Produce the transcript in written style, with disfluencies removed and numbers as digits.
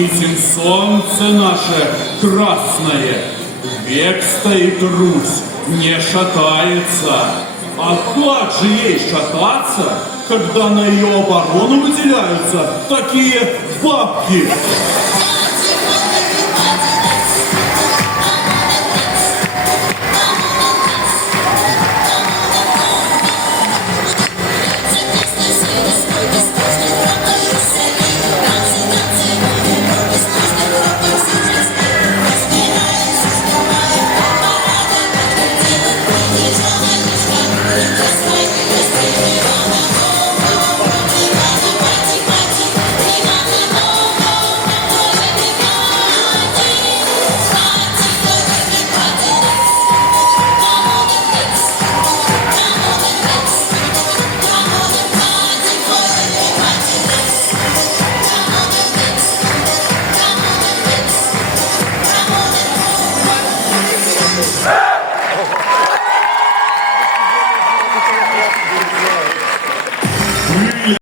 Никитин, солнце наше красное. Век стоит Русь, не шатается. А как же ей шататься, когда на ее оборону выделяются такие бабки?